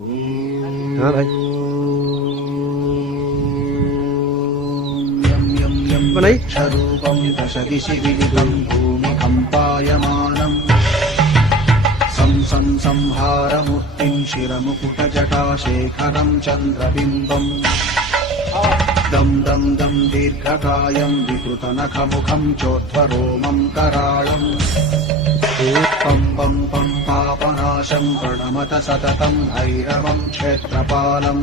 हाँ भाई बनाई रूपम दश दिशि विदितं भूमिकम्पायमानम् संहारमूर्तिं शिरमुकुटजटाशेखरं चन्द्रबिम्बम् दं दं दं दीर्घकायं विकृतनखमुखं चोत्थरोमं कराळम् पं पं पं पापनाशं प्रणमत सततं भैरवं क्षेत्रपालम्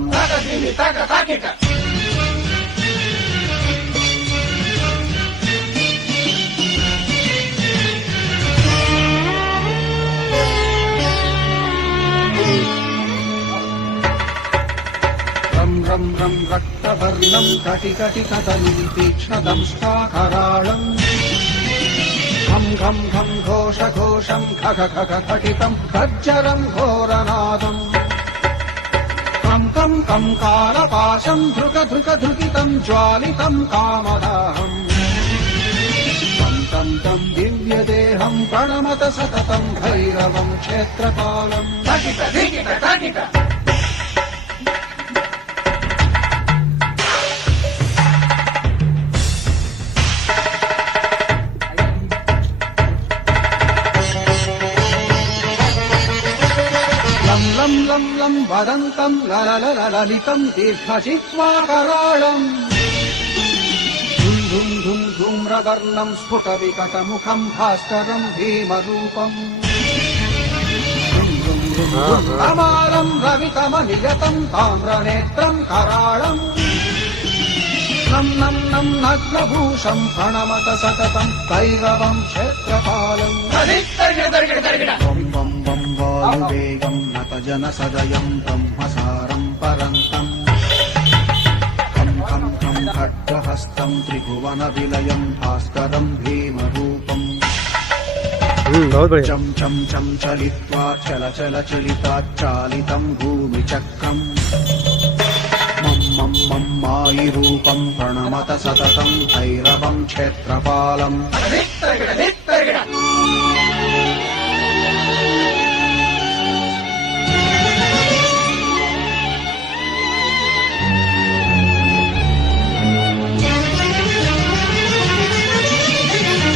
रं रं रक्तवर्णं कटिकटिकतनुं तीक्ष्णदंष्टाकराळम् घं घं घं घोषघोषं खख खख खटितं खज्जरं घोरनादम् कं कं कं कालपाशं धृक धृक धृकितं ज्वालितं कामदाहम् तं तं तं दिव्यदेहं प्रणमत सततं भैरवं क्षेत्रपालम् लं लं लं वदन्तं ललितं दीर्घजिह्वाकराळम् धुं धुं धुं धूम्रवर्णं स्फुटविकटमुखं भास्करं भीमरूपम् अमालं रवितमनियतं ताम्रनेत्रं कराळम् नं नं नं नग्नभूषं प्रणमत सततं भैरवं क्षेत्रपालम् बं बं वायुवेगं नतजनसदयं ब्रह्मसारं परन्तम् खं खं खं खड्गहस्तं त्रिभुवनविलयं भास्करं भीमरूपम् चं चं चं चलित्वा चल चल चलिताच्चालितं भूमिचक्रम् मं मं मं मायिरूपं प्रणमत सततं भैरवं क्षेत्रपालम्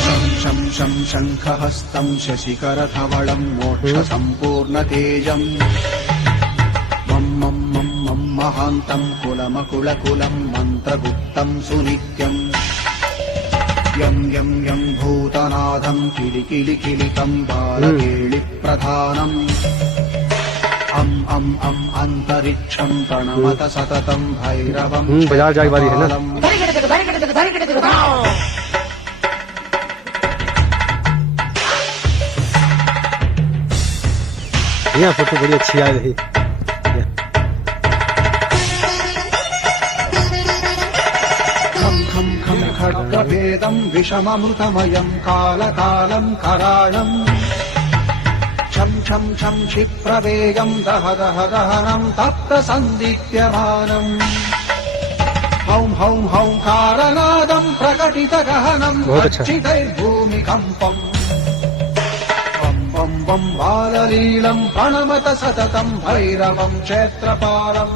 शं शं शङ्खहस्तं शशिकरधवलं मोक्षसम्पूर्णतेजम् मं मं मं मं महान्तं कुलमकुलकुलं मन्त्रगुप्तं सुनित्यम् यं यं यं भूतनादं किलिकिलिकिलितं बालकेलिप्रधानम् अं अं अं अन्तरिक्षं प्रणमत सततं भैरवं बाजार जाए बारी है ना यहाँ फोटो बड़ी अच्छी आ रही खं खं खं खड्गभेदं विषममृतमयं कालकालं कराळम् छं छं छं क्षिप्रवेगं दह दह दहनं तप्तसन्दीप्यमानम् हौं हौं हौं कारनादं प्रकटितगहनं भूमिकम्पम् बं बं बाललीलं प्रणमत सततं भैरवं क्षेत्रपालम्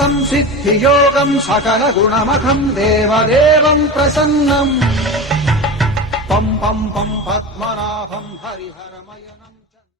संसिद्धियोगं सकलगुणमखं देवदेवं प्रसन्नम् पं पं पं पद्मनाभं हरिहरमयनम्